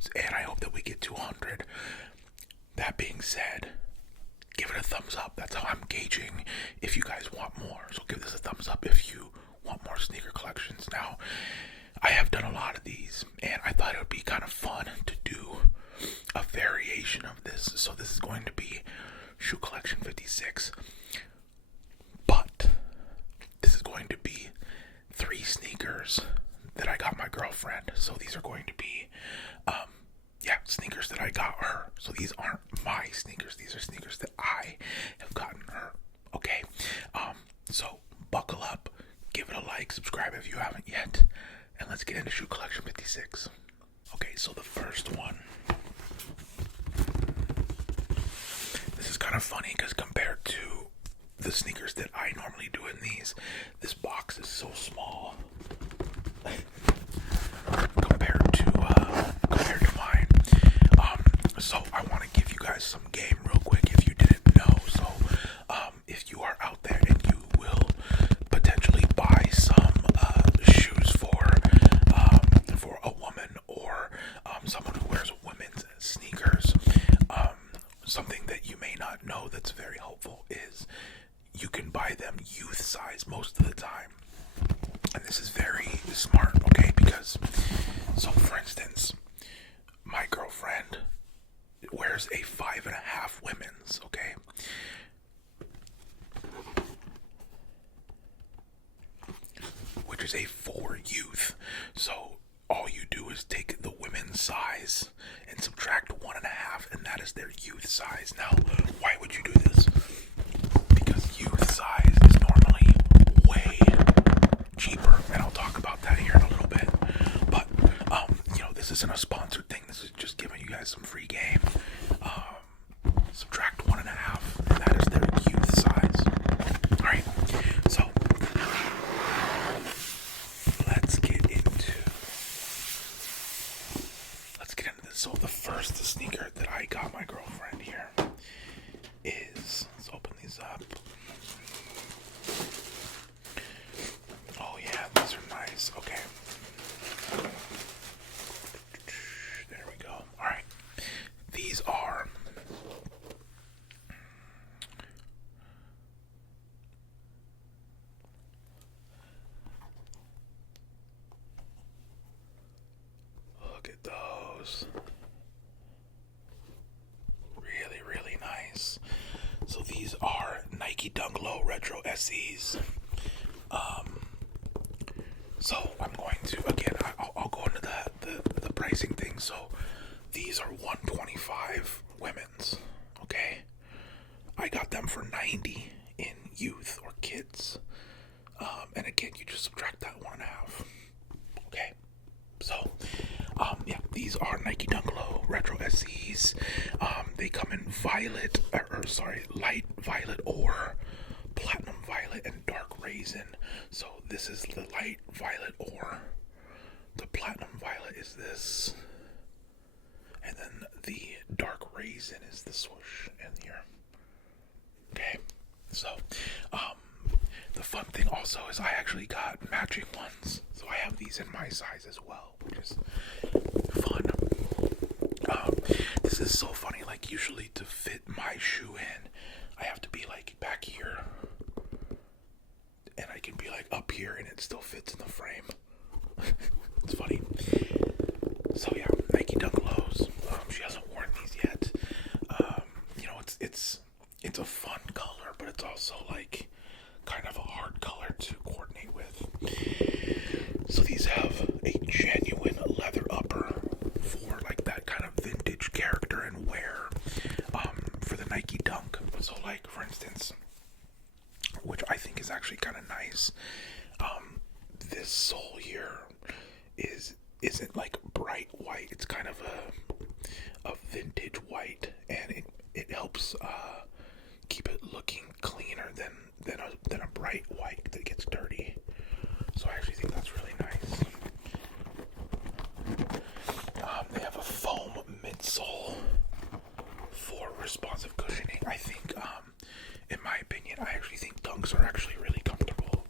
downloads, and I hope that we get 200. That being said, give it a thumbs up. That's how I'm gauging if you guys want more. So give this a thumbs up if you want more sneaker collections. Now, I have done a lot of these, and I thought it would be kind of fun to do a variation of this. So this is going to be Shoe Collection 56, but this is going to be 3 sneakers that I got my girlfriend. So these are going to be, sneakers that I got her. So these aren't my sneakers. These are sneakers that I have gotten her. Okay. So buckle up, give it a like, subscribe if you haven't yet, and let's get into Shoe Collection 56. Okay, so the first one. This is kind of funny because compared to the sneakers that I normally do in these, this box is so small compared to mine. So I want to give you guys some game real quick if you didn't know. So if you are out there and you will potentially buy some shoes for a woman or someone who wears women's sneakers, something that you may not know that's very helpful is you can buy them youth size most of the time. And this is very smart, okay? Because, so for instance, my girlfriend wears a 5.5 women's, okay? Which is a 4 youth. So all you do is take the women's size and subtract 1.5, and that is their youth size. Now, why would you do this? Because youth size is normally way cheaper, and I'll talk about that here in a little bit. But this isn't a sponsored thing. This is just giving you guys some free game. Subtract 1.5, and that is their youth size. All right, so let's get into this. So the first sneaker that I got my girlfriend here is, let's open these up. Oh yeah, these are nice. Okay. There we go. Alright. These are look at those. Really, really nice. So these are Nike Dunk Low Retro SEs. So I'm going to, again, I'll go into the pricing thing. So these are $125 women's, okay? I got them for $90 in youth or kids. And again, you just subtract that 1.5, okay? So, these are Nike Dunk Low Retro SEs. They come in light violet ore, platinum violet, and dark raisin. So this is the light violet ore. The platinum violet is this. And then the dark raisin is the swoosh in here. Okay, so, the fun thing also is I actually got matching ones. So I have these in my size as well, which is fun. This is so funny, like usually to fit my shoe in, I have to be like back here. And I can be like up here and it still fits in the frame. It's funny. So yeah, Nike Dunk Lows. She hasn't worn these yet. It's a fun color, but it's also like kind of a hard color to coordinate with. So these have a genuine leather upper for like that kind of vintage character and wear for the Nike Dunk. So like for instance, which I think is actually kind of nice, this sole here isn't like bright white. It's kind of a vintage white, and it helps keep it looking cleaner than a bright white that gets dirty. So I actually think that's really nice. They have a foam midsole for responsive cushioning. I think, in my opinion, I actually think Dunks are actually really comfortable.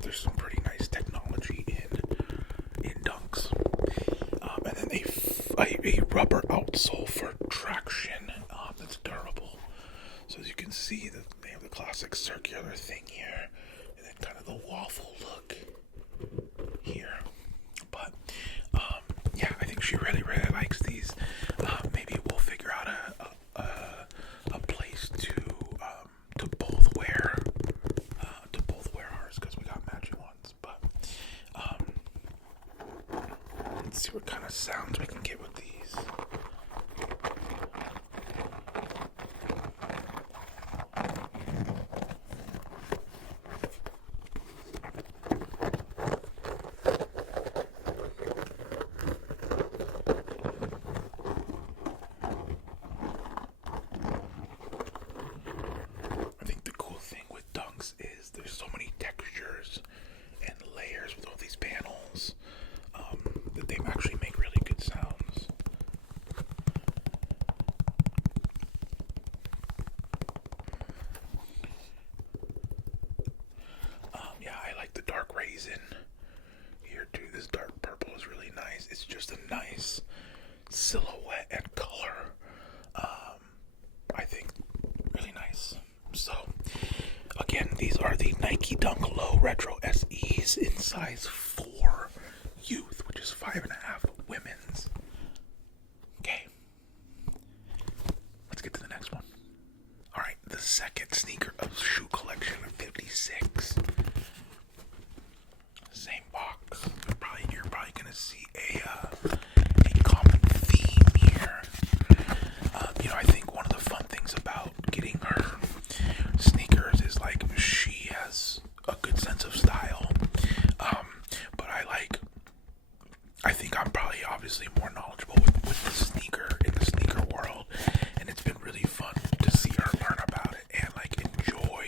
There's some pretty nice technology in outsole for traction that's durable. So as you can see, they have the classic circular thing here, and then kind of the waffle look here. But yeah, I think she really likes these. Maybe we'll figure out a place to both wear ours, because we got matching ones. But let's see what kind of sounds we can get with these. Is there's so many textures and layers with all these panels that they actually make really good sounds. Yeah, I like the dark raisin here too. This dark purple is really nice. It's just a nice silhouette and color. I think really nice. So again, these are the Nike Dunk Low Retro SEs in size 4 youth, which is 5.5 women's. Okay, let's get to the next one. Alright, the second sneaker of shoe collection of 56. Same box. You're probably going to see a common theme here. I think one of the fun things about getting her sneakers is like she has a good sense of style, but I think I'm probably obviously more knowledgeable with the sneaker in the sneaker world, and it's been really fun to see her learn about it and like enjoy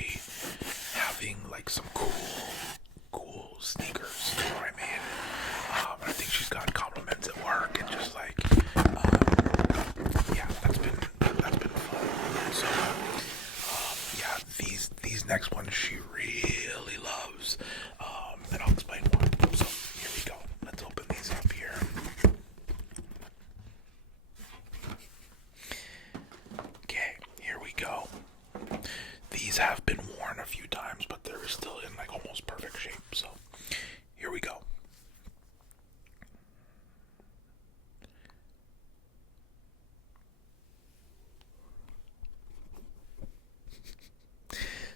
having like some cool sneakers, you know what I mean? I think she's gotten compliments at work and just like yeah, that's been fun. So yeah, these next ones she really loves, and I'll explain why. So here we go. Let's open these up here. Okay, here we go. These have been worn a few times, but they're still in like almost perfect shape. So here we go.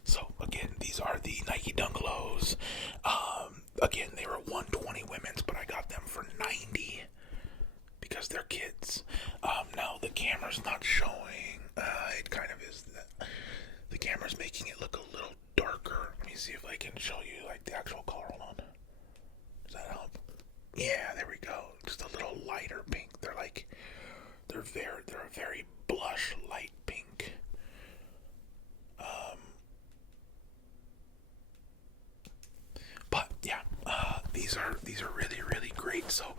So again, these are the Nike Dunk Lows. Again, they were 120 women's, but I got them for 90 because they're kids. Now the camera's not showing. It kind of is. The camera's making it look a little darker. Let me see if I can show you like the actual color. Hold on. Does that help? Yeah, there we go. Just a little lighter pink. They're a very blush light pink. But yeah, these are really great. So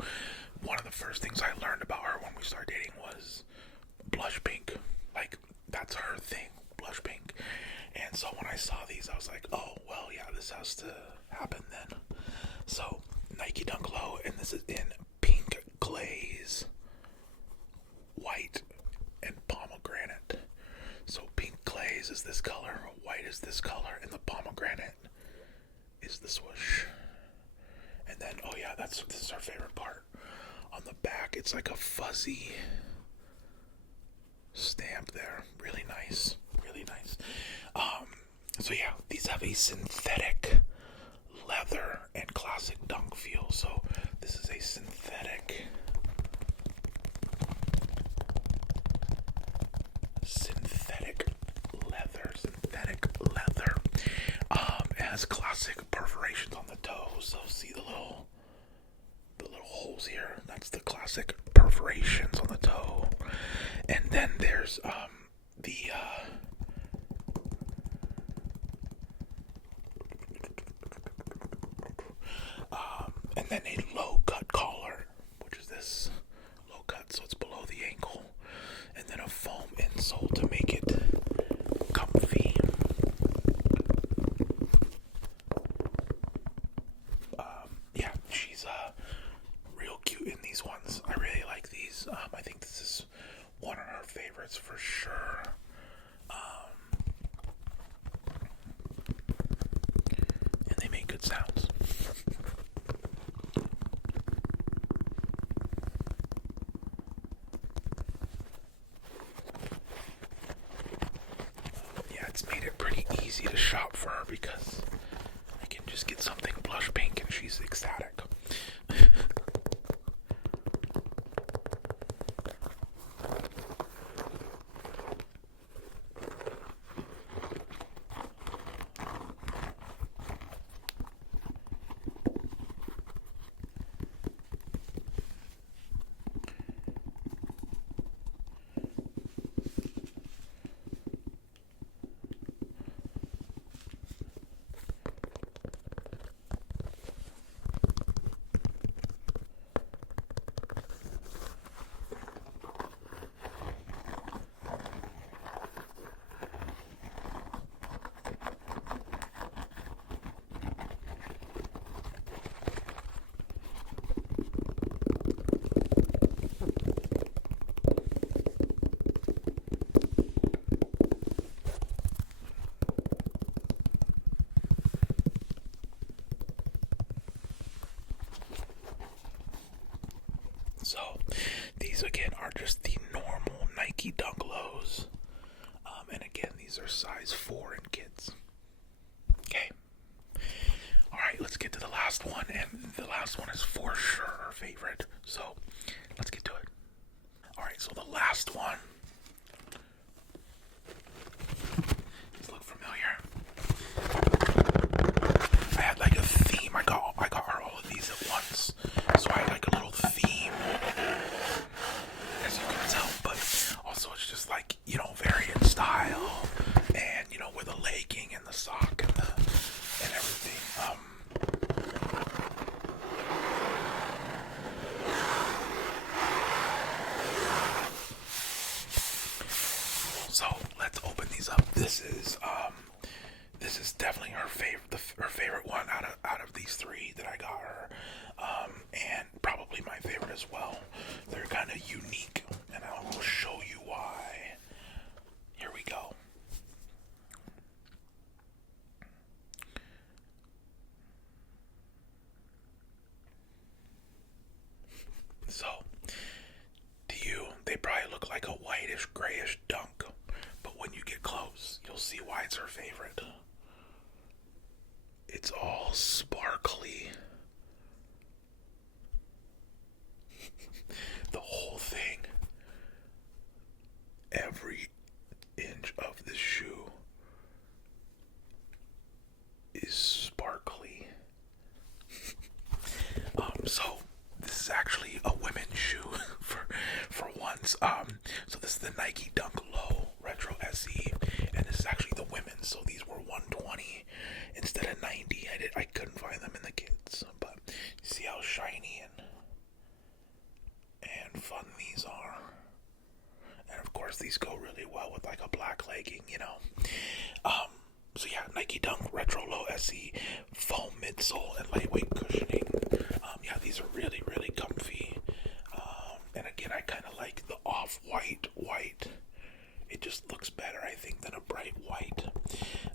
one of the first things I learned about her when we started dating was blush pink. Like that's her thing, blush pink. And so when I saw these, I was like, oh well, yeah, this has to happen then. So Nike Dunk Low, and this is in pink glaze, white, and pomegranate. So pink glaze is this color, white is this color, and the pomegranate is the swoosh. And then, oh yeah, this is our favorite part. On the back, it's like a fuzzy stamp there. Really nice, really nice. So yeah, these have a synthetic leather and classic dunk feel. So this is a synthetic leather. It has classic perforations on the toe. So see the little holes here. That's the classic perforations on the toe. And then there's and then a low cut collar, which is this low cut, so it's below the ankle, and then a foam insole to make it comfy. Yeah, she's real cute in these ones. I really like these. I think this is that's made it pretty easy to shop for her because I can just get something blush pink and she's ecstatic. So these again are just the normal Nike Dunk Lows. And again, these are size 4 in kids. Okay. Alright, let's get to the last one. And the last one is for sure our favorite. So let's get to it. Alright, so the last one. These look familiar. I had like a theme. I got her all of these at once. So I had like a little theme, as you can tell, but also it's just like, you know, very in style, and you know, with the legging and the sock and everything. So let's open these up. This is definitely her favorite, her favorite one out of these 3 that I got her, and probably my favorite as well. They're kind of unique, and I will show you why. Here we go. So, they probably look like a whitish, grayish dunk, but when you get close, you'll see why it's her favorite. It's all sparkly. The whole thing. Every inch of this shoe is sparkly. So this is actually a women's shoe for once. So this is the Nike Dunk Low Retro SE, and this is actually the women's. So these were 120 instead of 90. I couldn't find them in the kids, but you see how shiny and fun these are. And of course these go really well with like a black legging, you know. So yeah, Nike Dunk Retro Low SE, foam midsole and lightweight cushioning. Yeah, these are really, really comfy. And again, I kind of like the off-white white. It just looks better, I think, than a bright white.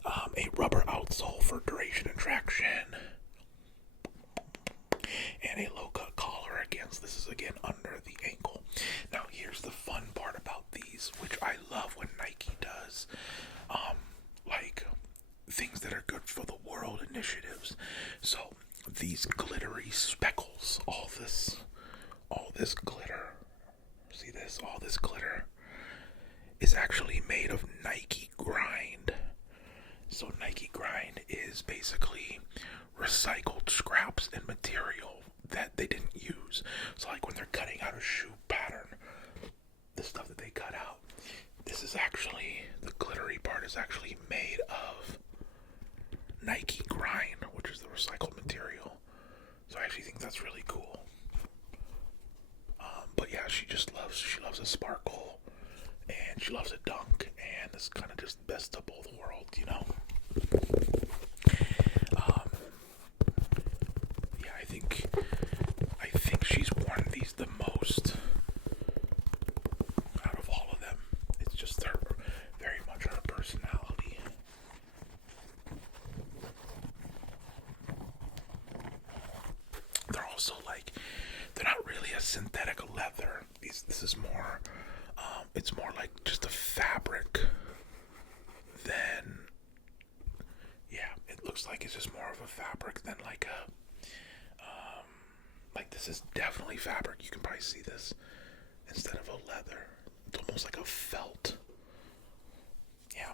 A rubber outsole for duration and traction. And a low-cut collar against. This is again under the ankle. Now, here's the fun part about these, which I love when Nike does, like things that are good for the world initiatives. So these glittery speckles, all this glitter. See this? All this glitter is actually made of Nike Grind. So Nike Grind is basically recycled scraps and material that they didn't use. So like when they're cutting out a shoe pattern, the stuff that they cut out, this is actually, the glittery part is actually made of Nike Grind, which is the recycled material. So I actually think that's really cool. But yeah, she loves a sparkle, and she loves a dunk, and it's kind of just best of both worlds, you know. Yeah, I think she's worn these the most out of all of them. It's just very much her personality. They're also like, they're not really a synthetic leather. This is more, it's more like just a fabric then yeah, it looks like it's just more of a fabric than like a like this is definitely fabric. You can probably see this instead of a leather. It's almost like a felt. Yeah.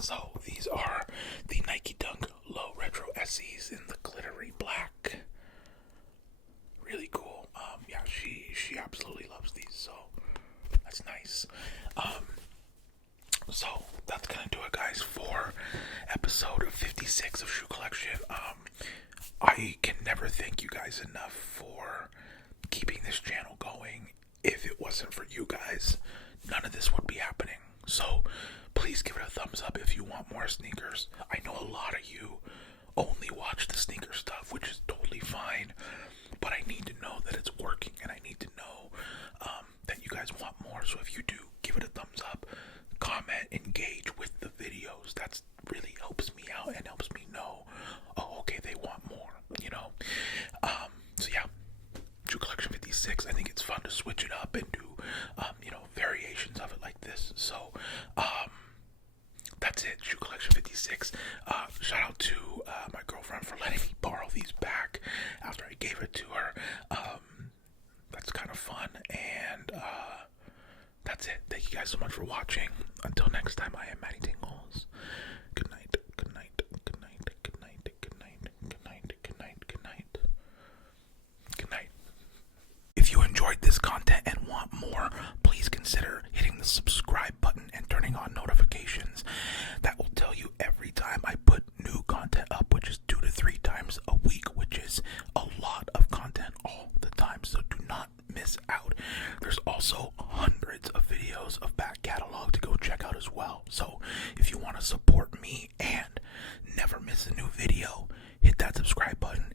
So these are the Nike Dunk Low Retro SEs in the glittery black. Really cool. Yeah, she absolutely loves these, so that's nice. So that's gonna do it, guys, for episode 56 of Shoe Collection. I can never thank you guys enough for keeping this channel going. If it wasn't for you guys, none of this would be happening. So please give it a thumbs up if you want more sneakers. I know a lot of you only watch the sneaker stuff, which is totally fine, but I need to know that it's working, and I need to know that you guys want more. So if you do, give it a thumbs up, comment, engage with the videos. That's really helps me out and helps me know, oh, okay, they want more, you know. So yeah, Shoe Collection 56. I think it's fun to switch it up and do variations of it like this. So that's it. Shoe Collection 56. Shout out to my girlfriend for letting me borrow these back after I gave it to her. That's kind of fun. And that's it. Thank you guys so much for watching. Until next time, I am Matty Tingles. Good night. Good night. Good night. Good night. Good night. Good night. Good night. Good night. Good night. If you enjoyed this content and want more, please consider hitting the subscribe button and turning on notifications. That will tell you every time I put new content up, which is 2 to 3 times a week, which is a lot of content all the time. So do not miss out. There's also hundreds of videos of back catalog to go check out as well. So if you want to support me and never miss a new video, hit that subscribe button